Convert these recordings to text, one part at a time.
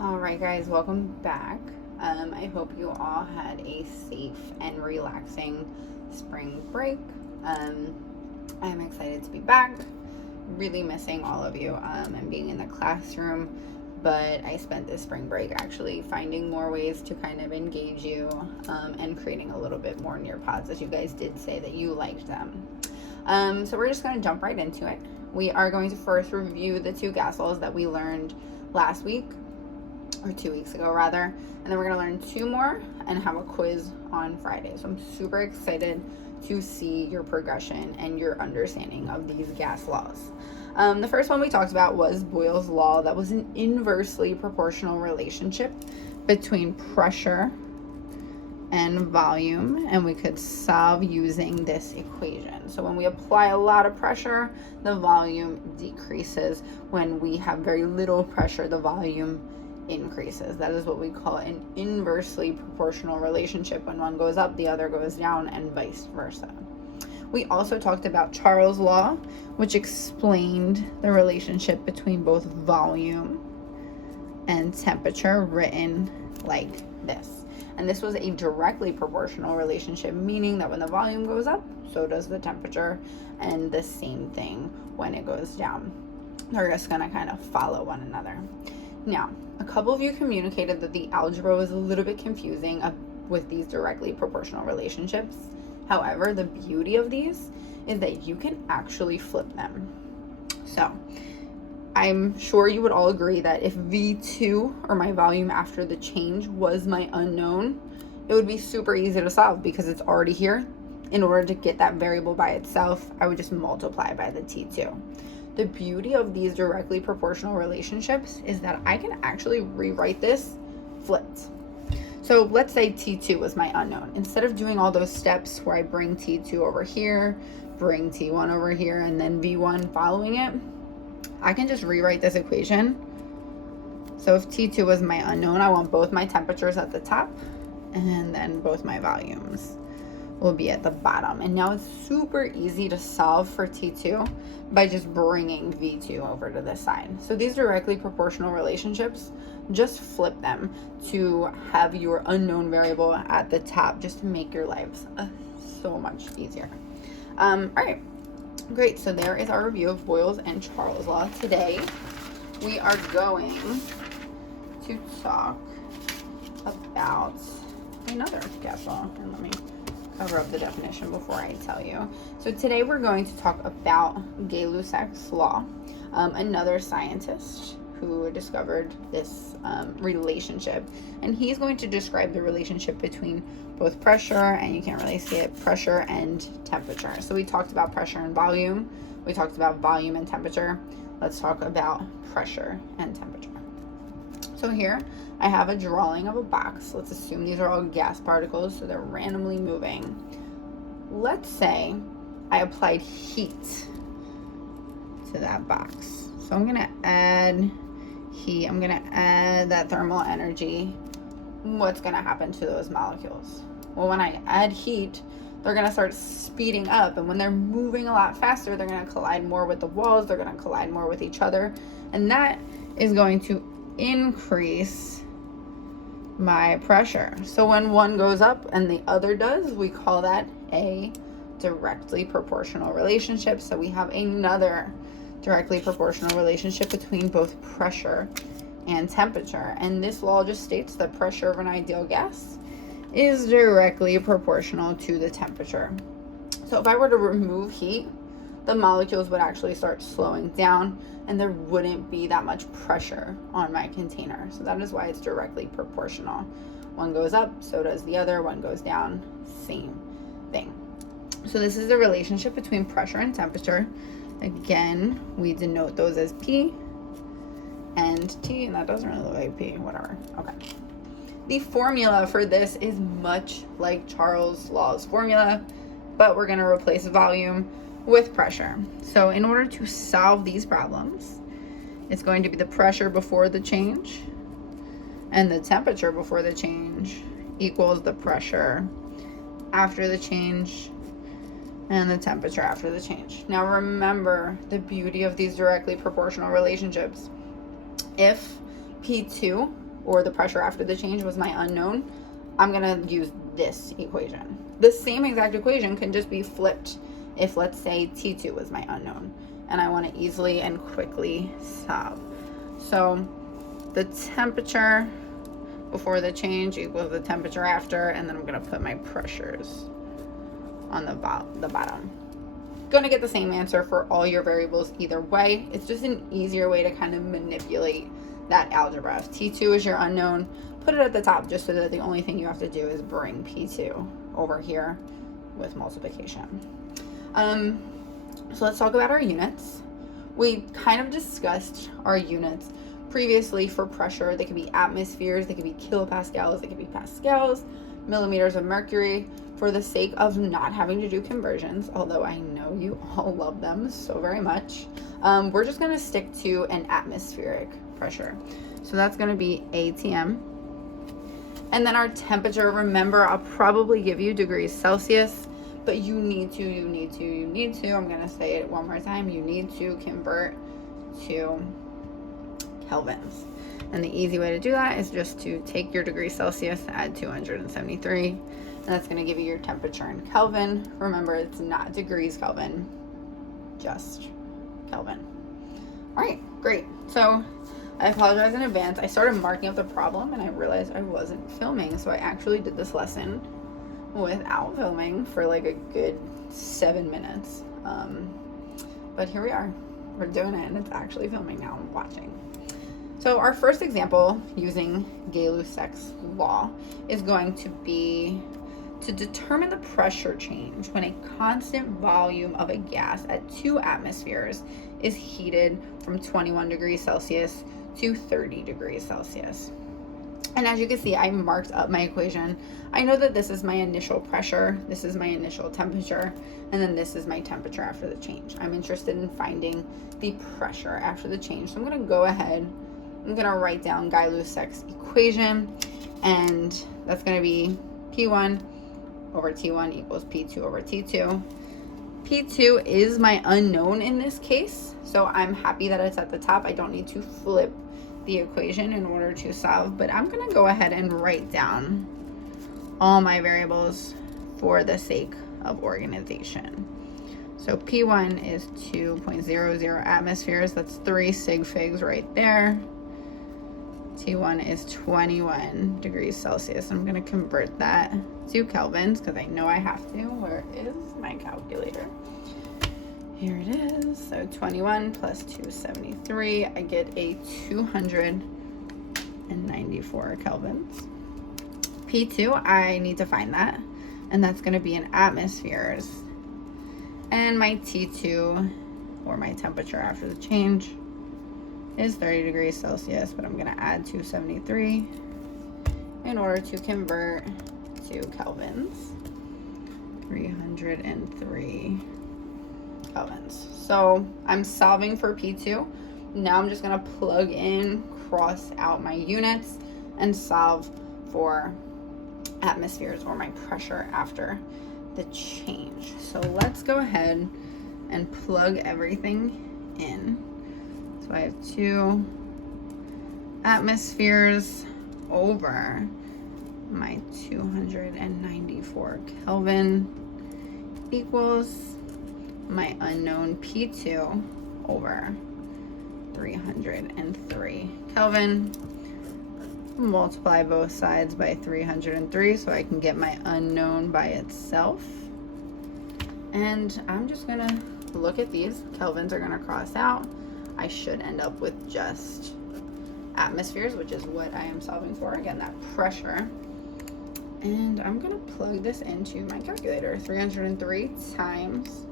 Alright guys, welcome back. I hope you all had a safe and relaxing spring break. I'm excited to be back. Really missing all of you and being in the classroom, but I spent this spring break actually finding more ways to kind of engage you and creating a little bit more Nearpods, as you guys did say that you liked them. So we're just going to jump right into it. We are going to first review the two gas laws that we learned last week, or 2 weeks ago rather, and then we're going to learn two more and have a quiz on Friday. So I'm super excited to see your progression and your understanding of these gas laws. The first one we talked about was Boyle's law. That was an inversely proportional relationship between pressure and volume, and we could solve using this equation. So when we apply a lot of pressure, the volume decreases. When we have very little pressure, the volume increases. That is what we call an inversely proportional relationship. When one goes up, the other goes down, and vice versa. We also talked about Charles' law, which explained the relationship between both volume and temperature, written like this. And this was a directly proportional relationship, meaning that when the volume goes up, so does the temperature, and the same thing when it goes down. They're just going to kind of follow one another. Now, a couple of you communicated that the algebra was a little bit confusing with these directly proportional relationships. However, the beauty of these is that you can actually flip them. So, I'm sure you would all agree that if V2, or my volume after the change, was my unknown, it would be super easy to solve because it's already here. In order to get that variable by itself, I would just multiply by the T2. The beauty of these directly proportional relationships is that I can actually rewrite this flipped. So let's say T2 was my unknown. Instead of doing all those steps where I bring T2 over here, bring T1 over here, and then V1 following it, I can just rewrite this equation. So if T2 was my unknown, I want both my temperatures at the top, and then both my volumes will be at the bottom. And now it's super easy to solve for T2 by just bringing V2 over to this side. So these directly proportional relationships, just flip them to have your unknown variable at the top, just to make your lives so much easier. All right, great. So there is our review of Boyle's and Charles' law. Today we are going to talk about another gas law, and let me cover up the definition before I tell you. So today we're going to talk about Gay-Lussac's law, another scientist who discovered this relationship, and he's going to describe the relationship between both pressure, and you can't really see it, pressure and temperature. So we talked about pressure and volume, we talked about volume and temperature. Let's talk about pressure and temperature. So here I have a drawing of a box. Let's assume these are all gas particles, so they're randomly moving. Let's say I applied heat to that box. So I'm going to add heat. I'm going to add that thermal energy. What's going to happen to those molecules? Well, when I add heat, they're going to start speeding up. And when they're moving a lot faster, they're going to collide more with the walls. They're going to collide more with each other. And that is going to increase my pressure. So when one goes up and the other does, we call that a directly proportional relationship. So we have another directly proportional relationship between both pressure and temperature. And this law just states that pressure of an ideal gas is directly proportional to the temperature. So if I were to remove heat, the molecules would actually start slowing down, and there wouldn't be that much pressure on my container. So that is why it's directly proportional. One goes up, so does the other. One goes down, same thing. So this is the relationship between pressure and temperature. Again, we denote those as P and T, and that doesn't really look like P, whatever. Okay. The formula for this is much like Charles' law's formula, but we're going to replace volume with pressure. So in order to solve these problems, it's going to be the pressure before the change and the temperature before the change equals the pressure after the change and the temperature after the change. Now remember the beauty of these directly proportional relationships. If P2 or the pressure after the change was my unknown, I'm gonna use this equation. The same exact equation can just be flipped if, let's say, T2 was my unknown and I want to easily and quickly solve. So the temperature before the change equals the temperature after, and then I'm gonna put my pressures on the bottom. Gonna get the same answer for all your variables either way. It's just an easier way to kind of manipulate that algebra. If T2 is your unknown, put it at the top just so that the only thing you have to do is bring P2 over here with multiplication. So let's talk about our units. We kind of discussed our units previously for pressure. They could be atmospheres, they could be kilopascals, they could be pascals, millimeters of mercury. For the sake of not having to do conversions, although I know you all love them so very much, we're just going to stick to an atmospheric pressure. So that's going to be ATM. And then our temperature, remember, I'll probably give you degrees Celsius, but you need to, I'm going to say it one more time, you need to convert to kelvins. And the easy way to do that is just to take your degrees Celsius, add 273, and that's going to give you your temperature in Kelvin. Remember, it's not degrees Kelvin, just Kelvin. All right, great. So I apologize in advance. I started marking up the problem and I realized I wasn't filming. So I actually did this lesson without filming for like a good 7 minutes. But here we are. We're doing it and it's actually filming now. I'm watching. So our first example using Gay-Lussac's law is going to be to determine the pressure change when a constant volume of a gas at 2 atmospheres is heated from 21 degrees Celsius to 30 degrees Celsius. And as you can see, I marked up my equation. I know that this is my initial pressure, this is my initial temperature, and then this is my temperature after the change. I'm interested in finding the pressure after the change. So I'm going to go ahead, I'm going to write down Gay-Lussac's equation, and that's going to be P1 over T1 equals P2 over T2. P2 is my unknown in this case, so I'm happy that it's at the top. I don't need to flip the equation in order to solve, but I'm going to go ahead and write down all my variables for the sake of organization. So P1 is 2.00 atmospheres. That's 3 sig figs right there. T1 is 21 degrees Celsius. I'm going to convert that to kelvins because I know I have to. Where is my calculator? Here it is. So 21 plus 273, I get a 294 kelvins. P2, I need to find that, and that's going to be in atmospheres. And my T2, or my temperature after the change, is 30 degrees Celsius, but I'm going to add 273 in order to convert to kelvins. 303 kelvins. So I'm solving for P2. Now I'm just going to plug in, cross out my units, and solve for atmospheres, or my pressure after the change. So let's go ahead and plug everything in. So I have 2 atmospheres over my 294 Kelvin equals my unknown P2 over 303 Kelvin. Multiply both sides by 303 so I can get my unknown by itself. And I'm just gonna look at these. Kelvins are gonna cross out. I should end up with just atmospheres, which is what I am solving for. Again, that pressure. And I'm gonna plug this into my calculator. 303 times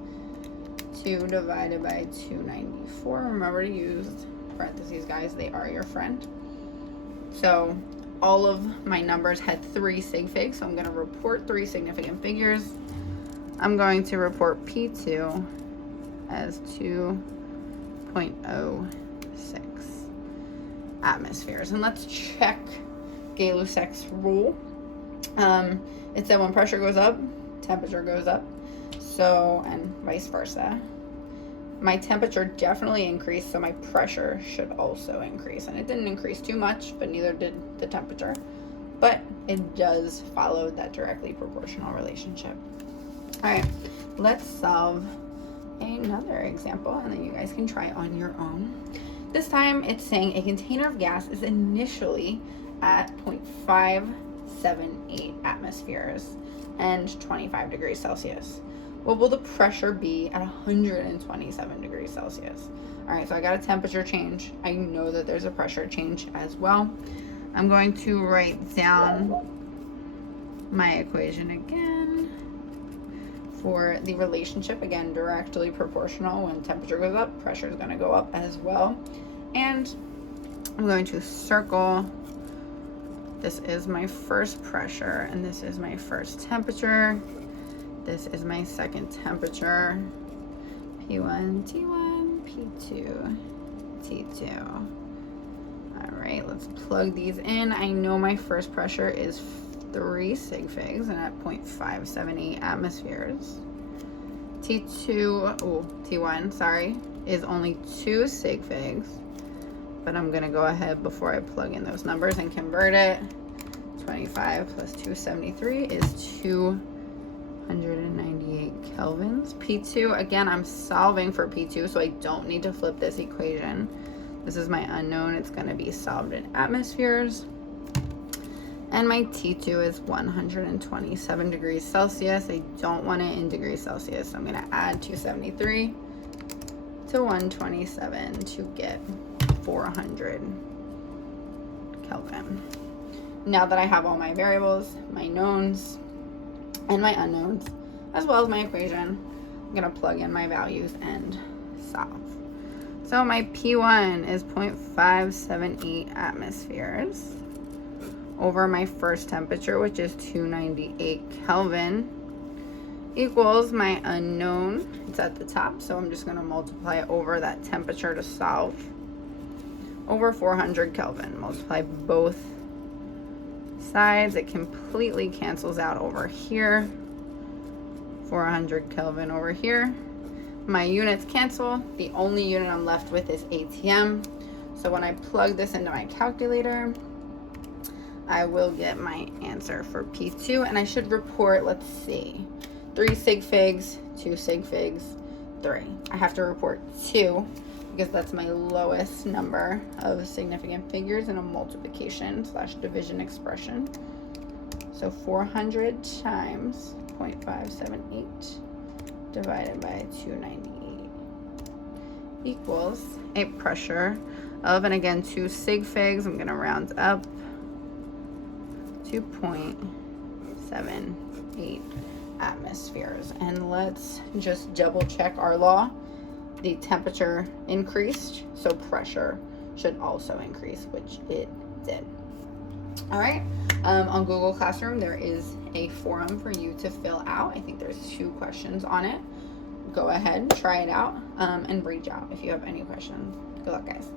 2 divided by 294. Remember to use parentheses, guys. They are your friend. So all of my numbers had 3 sig figs, so I'm going to report 3 significant figures. I'm going to report P2 as 2.06 atmospheres. And let's check Gay-Lussac's rule. It said when pressure goes up, temperature goes up. So, and vice versa. My temperature definitely increased, so my pressure should also increase. And it didn't increase too much, but neither did the temperature. But it does follow that directly proportional relationship. All right, let's solve another example, and then you guys can try on your own. This time it's saying a container of gas is initially at 0.578 atmospheres and 25 degrees Celsius. What will the pressure be at 127 degrees Celsius? All right, so I got a temperature change. I know that there's a pressure change as well. I'm going to write down my equation again for the relationship. Again, directly proportional. When temperature goes up, pressure is going to go up as well. And I'm going to circle. This is my first pressure, and this is my first temperature. This is my second temperature. P1, T1, P2, T2. All right, let's plug these in. I know my first pressure is 3 sig figs and at 0.578 atmospheres. T1, sorry, is only 2 sig figs, but I'm gonna go ahead before I plug in those numbers and convert it. 25 plus 273 is 298 kelvins. P2, again, I'm solving for P2, so I don't need to flip this equation. This is my unknown. It's going to be solved in atmospheres. And my T2 is 127 degrees Celsius. I don't want it in degrees Celsius, so I'm going to add 273 to 127 to get 400 Kelvin. Now that I have all my variables, my knowns, and my unknowns, as well as my equation, I'm going to plug in my values and solve. So my P1 is 0.578 atmospheres over my first temperature, which is 298 Kelvin, equals my unknown. It's at the top, so I'm just going to multiply it over that temperature to solve, over 400 Kelvin. Multiply both sides. It completely cancels out over here. 400 Kelvin over here. My units cancel. The only unit I'm left with is ATM. So when I plug this into my calculator, I will get my answer for P2, and I should report, let's see, 3 sig figs, 2 sig figs, 3. I have to report 2 because that's my lowest number of significant figures in a multiplication / division expression. So 400 times 0.578 divided by 298 equals a pressure of, and again, 2 sig figs, I'm going to round up, 2.78 atmospheres. And let's just double check our law. The temperature increased, so pressure should also increase, which it did. All right, on Google Classroom, there is a forum for you to fill out. I think there's 2 questions on it. Go ahead, try it out, and reach out if you have any questions. Good luck, guys.